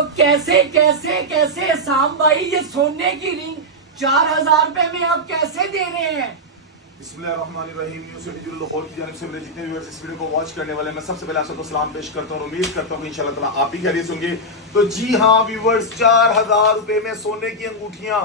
तो कैसे कैसे कैसे साम भाई, ये सोने की रिंग 4000 रुपए में आप कैसे दे रहे हैं? बिस्मिल्लाहिर्रहमानिर्रहीम। न्यूज़ सिटी लाहौर की जानिब से मेरे जितने व्यूअर्स इस वीडियो को वॉच करने वाले हैं, मैं सबसे पहले आप सबको सलाम पेश करता हूं और उम्मीद करता हूं कि इंशाल्लाह ताला आप ही खैरियत होंगे। तो जी हां व्यूअर्स, 4000 रुपए में सोने की अंगूठियां,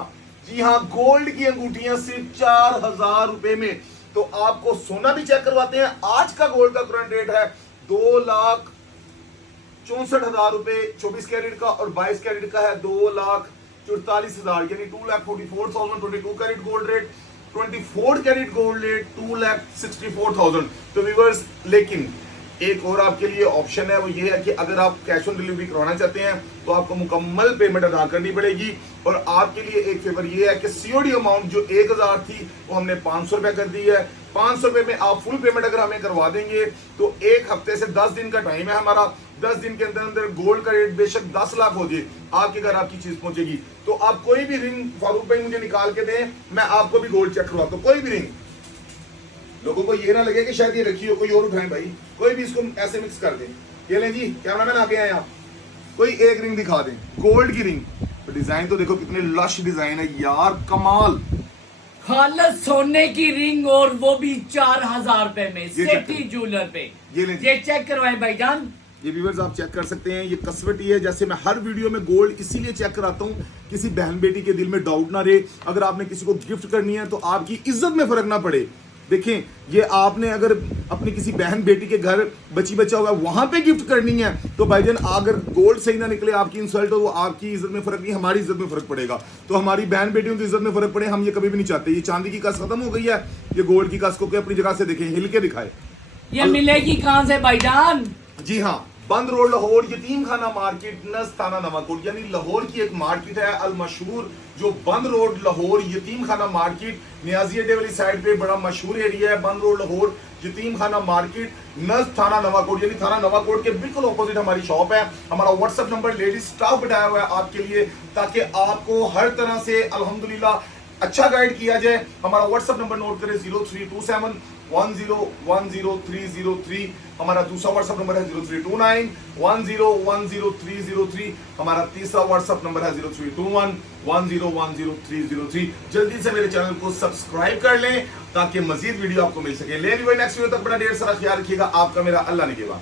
जी हां गोल्ड की अंगूठियां सिर्फ 4000 रुपए में। तो आपको सोना भी चेक करवाते हैं। आज का गोल्ड का करंट रेट है 2,64,000 रुपए 24 कैरेट का, और 22 कैरेट का है 2,44,000 यानी 2,44,000। 22 carat gold rate, 24 carat gold rate 2,64,000। तो व्यूअर्स, लेकिन एक और आपके लिए ऑप्शन है, वो ये है कि अगर आप कैश ऑन डिलीवरी करवाना चाहते हैं तो आपको मुकम्मल पेमेंट अदा करनी पड़ेगी। और आपके लिए एक फेवर ये है कि सीओडी अमाउंट जो 1000 थी वो हमने 500 रुपए कर दी है। 500 रुपए में आप फुल पेमेंट अगर हमें करवा देंगे तो एक हफ्ते से 10 दिन का टाइम है हमारा। 10 दिन के अंदर अंदर गोल्ड का रेट बेशक 10 लाख हो जाए, आपके घर आपकी चीज पहुंचेगी। तो आप कोई भी रिंग फारूक भाई मुझे निकाल के दें, मैं आपको भी गोल्ड चेक करवाता हूं। कोई भी रिंग, लोगों को ये ना लगे कि शायद ये रखी हो, कोई और उठाएं भाई, कोई भी इसको ऐसे मिक्स कर दें। ये लें जी, कैमरामैन आके आए आप, कोई एक रिंग दिखा दें गोल्ड की रिंग। तो डिजाइन तो देखो कितने लश डिजाइन है यार, कमाल। खालस सोने की रिंग और वो भी 4000 रुपए में सेठी ज्वेलर पे। ये चेक करवाएं भाईजान। ये व्यूअर्स आप चेक कर सकते हैं, ये कसवटी है। जैसे मैं हर वीडियो में गोल्ड इसीलिए चेक कराता हूं, किसी बहन बेटी के दिल में डाउट ना रहे। अगर आपने किसी को गिफ्ट करनी है तो आपकी इज्जत में फर्क ना पड़े। देखें, ये आपने अगर अपनी किसी बहन बेटी के घर बच्ची बच्चा होगा वहां पे गिफ्ट करनी है तो भाईजान अगर गोल्ड सही ना निकले, आपकी इंसल्ट हो, वो आपकी इज्जत में फर्क नहीं, हमारी इज्जत में फर्क पड़ेगा। तो हमारी बहन बेटियों की इज्जत में फर्क पड़े, हम ये कभी भी नहीं चाहते। ये चांदी की कस खत्म हो गई है, ये गोल्ड की कस को अपनी जगह से देखें, हिल के दिखाए। ये मिलेगी कहां से भाईजान? जी हाँ, बंद रोड लाहौर, यतीम खाना मार्केट, नस थाना नवाकोट, यानी लाहौर की एक मार्केट है अल मशहूर, जो बंद रोड लाहौर यतीम खाना मार्केट, नियाजी अड्डे वाली साइड पे बड़ा मशहूर एरिया है। बंद रोड लाहौर यतीम खाना मार्केट, नस थाना नवाकोट, यानी थाना नवाकोट के बिल्कुल ऑपोजिट हमारी शॉप है। हमारा व्हाट्सएप नंबर लेडीज स्टाफ बताया हुआ है आपके लिए, ताकि आपको हर तरह से अल्हम्दुलिल्लाह अच्छा गाइड किया जाए। हमारा व्हाट्सएप नंबर नोट करें 032710100303। हमारा दूसरा व्हाट्सएप नंबर है 032910100303। हमारा तीसरा व्हाट्सएप नंबर है 032110100303। जल्दी से मेरे चैनल को सब्सक्राइब कर लें ताकि मजीद वीडियो आपको मिल सके। ले नेक्स्ट वीडियो तक बड़ा ढेर सारा ख्याल रखिएगा। आपका मेरा अल्लाह निगहबान।